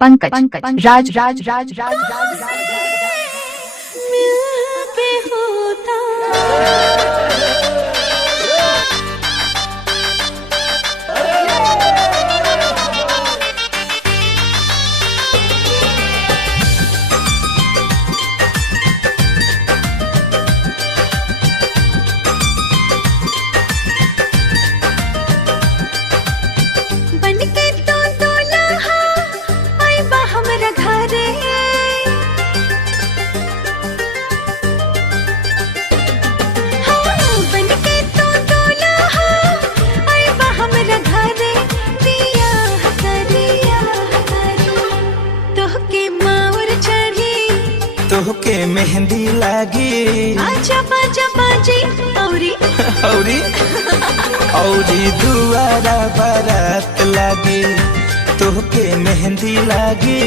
पंकज राज मिलके होता बनके तो दुल्हा आइबा हमरा घरे हाँ बनके तो दुल्हा आइबा हमरा घरे बियाह करिया तोहके माउर चढ़ी तोहके मेहंदी लागी आजा बाजा बाजी औरी औरी दुआरा बारात लागी तोहके मेहंदी लागी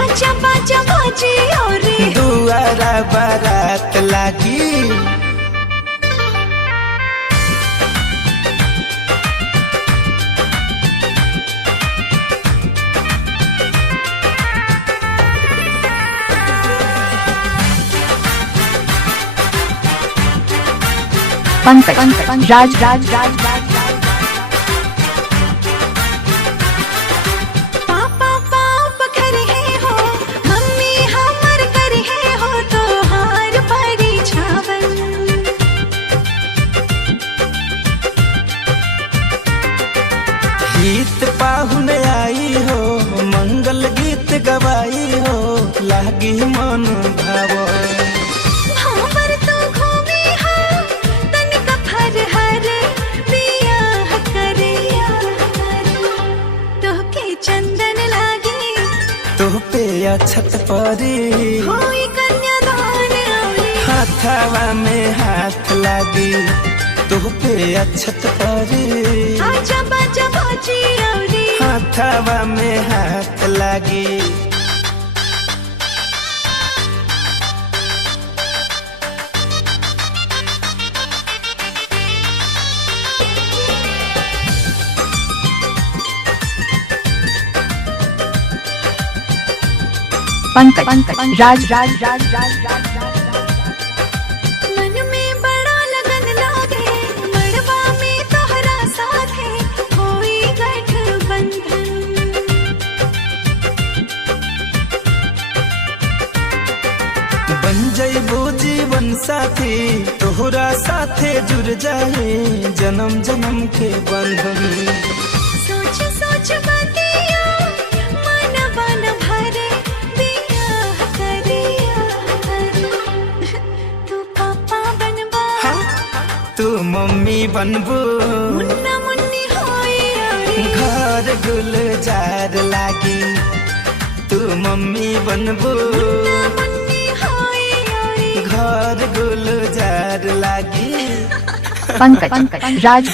आजा बाजा बाजी औरी दुआरा बारात लागी पंकज राज पापा पाँव पखरे हो मम्मी हमर करे हो तोहार परी छावल गीत पाहुन आई हो मंगल गीत गवाई हो लागी मन भाव हमर तो घूमी हो तनिक फरहर बियाह करिया तोहके चंदन लागी तोह पे अछत परी होई कन्यादान औरी हाथवा में हाथ लागी तोह पे अछत परी आजा बाजा बाजी औरी हाथवा में हाथ लागी पंकज राज मन में बड़ा लगन लागे मड़वा में तोहरा साथे होई गठबंधन बन जइबो जीवन साथी तोहरा साथे जुड़ जाए जन्म जन्म के बंधन सोच सोच बतिया मनवा न भरे बियाह करिया तू पापा बनबा तू मम्मी बनबू मुन्ना मुन्नी होई औरी घर गुलजार लागी तू मम्मी बनबू मुन्ना मुन्नी होई औरी घर गुलजार लागी पंकज राज